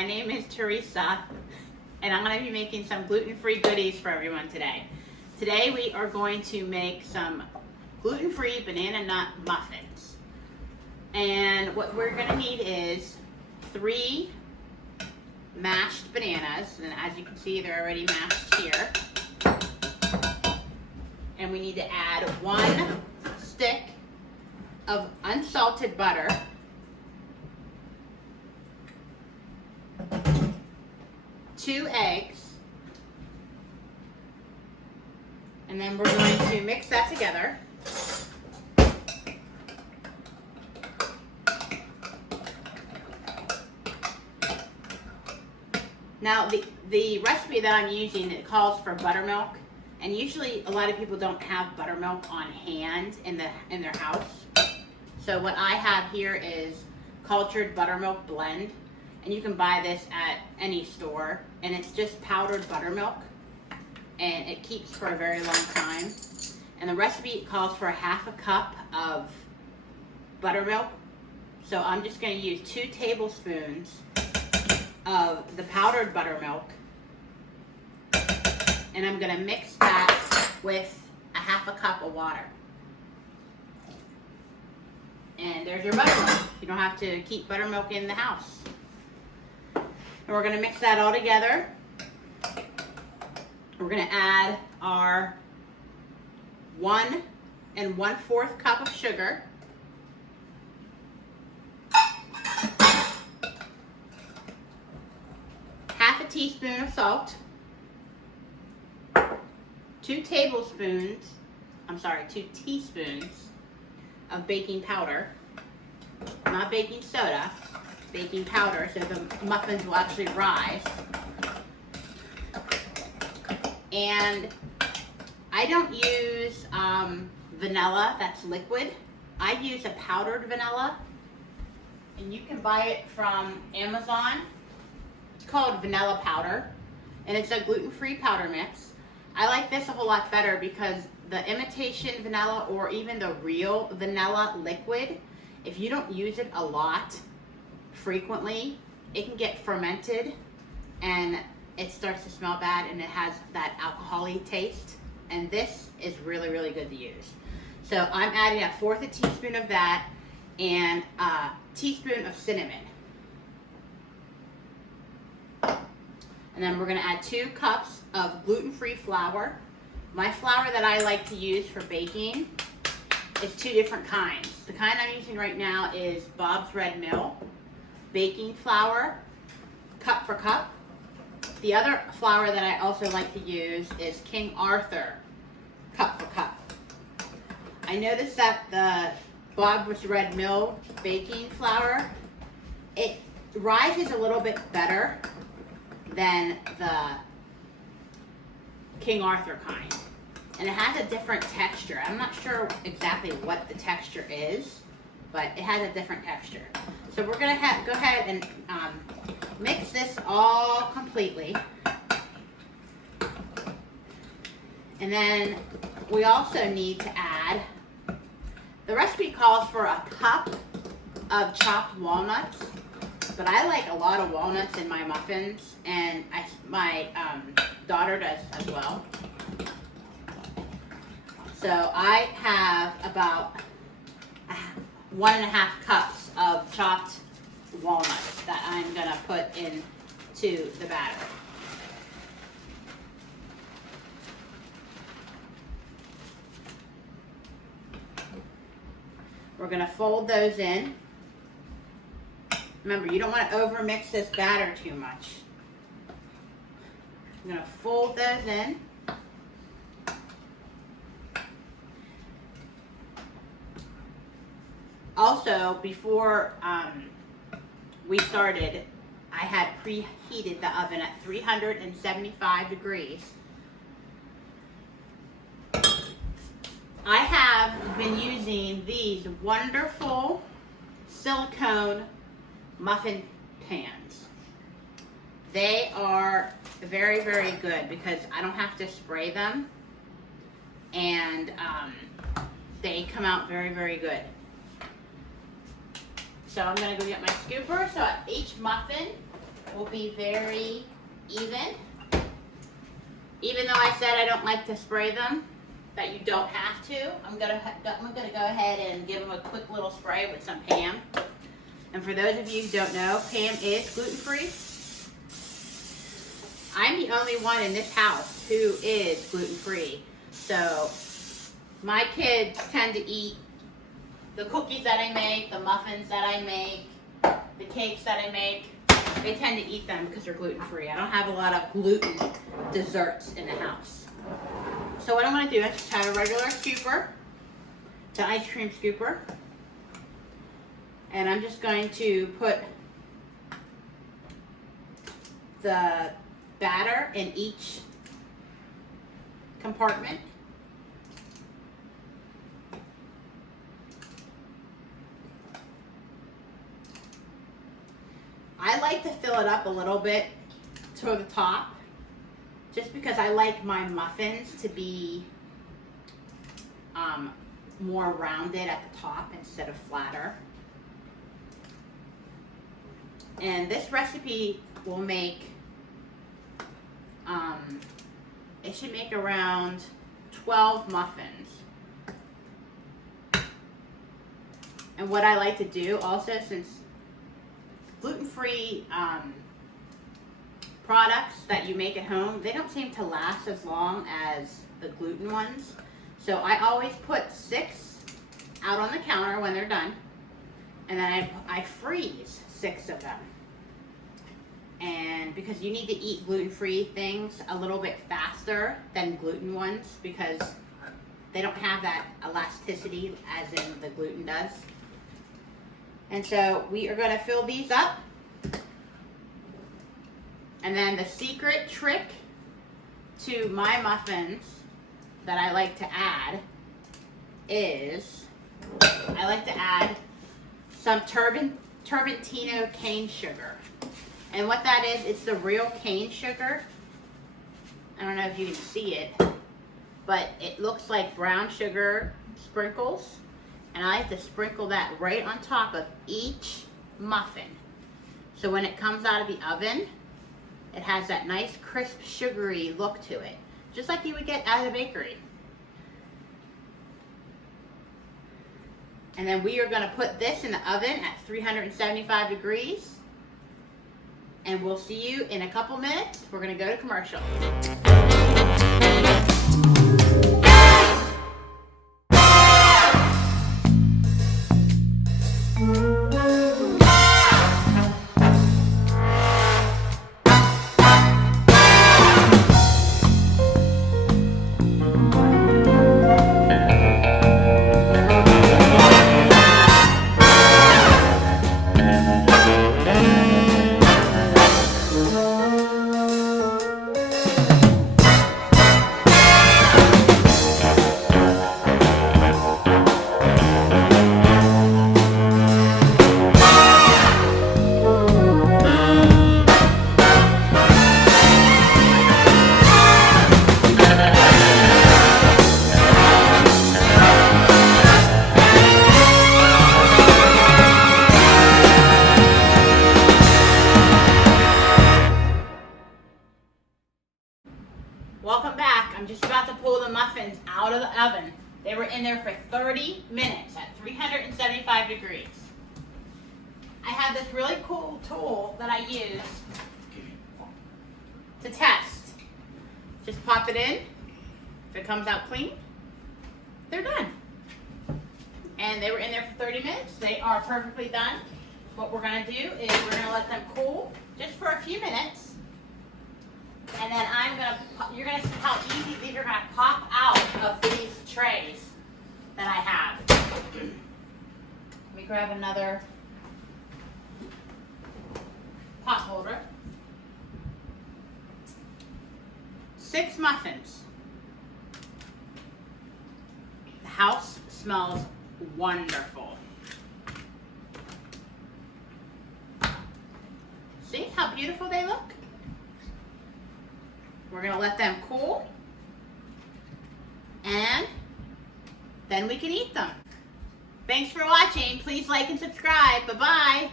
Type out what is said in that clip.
My name is Teresa, and I'm going to be making some gluten-free goodies for everyone today. Today we are going to make some gluten-free banana nut muffins. And what we're going to need is 3 mashed bananas, and as you can see they're already mashed here. And we need to add 1 stick of unsalted butter, 2 eggs, and then we're going to mix that together. Now the recipe that I'm using, it calls for buttermilk, and usually a lot of people don't have buttermilk on hand in their house. So what I have here is cultured buttermilk blend, and you can buy this at any store, and it's just powdered buttermilk, and it keeps for a very long time. And the recipe calls for 1/2 cup of buttermilk, so I'm just going to use 2 tablespoons of the powdered buttermilk, and I'm going to mix that with 1/2 cup of water. And there's your buttermilk. You don't have to keep buttermilk in the house. And we're going to mix that all together. We're going to add our 1 1/4 cup of sugar, half a teaspoon of salt, 2 teaspoons of baking powder, not baking soda, baking powder, so the muffins will actually rise. And I don't use vanilla that's liquid. I use a powdered vanilla, and you can buy it from Amazon. It's called vanilla powder, and it's a gluten-free powder mix. I like this a whole lot better because the imitation vanilla or even the real vanilla liquid, if you don't use it a lot frequently, it can get fermented and it starts to smell bad, and it has that alcohol-y taste. And this is really, really good to use. So I'm adding 1/4 teaspoon of that and a teaspoon of cinnamon. And then we're going to add 2 cups of gluten-free flour. My flour that I like to use for baking is 2 different kinds. The kind I'm using right now is Bob's Red Mill baking flour, cup for cup. The other flour that I also like to use is King Arthur, cup for cup. I noticed that the Bob's Red Mill baking flour, it rises a little bit better than the King Arthur kind, and it has a different texture. I'm not sure exactly what the texture is, but it has a different texture. So we're going to go ahead and mix this all completely. And then we also need to add, the recipe calls for a cup of chopped walnuts, but I like a lot of walnuts in my muffins, and my daughter does as well. So I have about 1.5 cups of chopped walnuts that I'm going to put into the batter. We're going to fold those in. Remember, you don't want to over mix this batter too much. I'm going to fold those in. Also, before we started, I had preheated the oven at 375 degrees. I have been using these wonderful silicone muffin pans. They are very, very good because I don't have to spray them, and they come out very, very good. So I'm going to go get my scooper. So at each muffin, will be very even. Even though I said I don't like to spray them, that you don't have to, I'm gonna go ahead and give them a quick little spray with some Pam. And for those of you who don't know, Pam is gluten-free. I'm the only one in this house who is gluten-free. So my kids tend to eat the cookies that I make, the muffins that I make, the cakes that I make. They tend to eat them because they're gluten-free. I don't have a lot of gluten desserts in the house. So what I'm going to do is just have a regular scooper. It's an ice cream scooper. And I'm just going to put the batter in each compartment. I like to fill it up a little bit to the top, just because I like my muffins to be more rounded at the top instead of flatter. And this recipe will make, it should make around 12 muffins. And what I like to do also, since gluten-free products that you make at home, they don't seem to last as long as the gluten ones. So I always put 6 out on the counter when they're done, and then I freeze 6 of them. And because you need to eat gluten-free things a little bit faster than gluten ones, because they don't have that elasticity as in the gluten does. And so we are going to fill these up. And then the secret trick to my muffins that I like to add is I like to add some Turbintino cane sugar. And what that is, it's the real cane sugar. I don't know if you can see it, but it looks like brown sugar sprinkles. And I like to sprinkle that right on top of each muffin. So when it comes out of the oven, it has that nice crisp sugary look to it, just like you would get out of the bakery. And then we are going to put this in the oven at 375 degrees. And we'll see you in a couple minutes. We're going to go to commercial. Welcome back. I'm just about to pull the muffins out of the oven. They were in there for 30 minutes at 375 degrees. I have this really cool tool that I use to test. Just pop it in. If it comes out clean, they're done. And they were in there for 30 minutes. They are perfectly done. What we're going to do is we're going to let them cool just for a few minutes. And then you're going to see how easy these are going to pop out of these trays that I have. Let me grab another pot holder. 6 muffins. The house smells wonderful. See how beautiful they look? We're going to let them cool, and then we can eat them. Thanks for watching. Please like and subscribe. Bye-bye.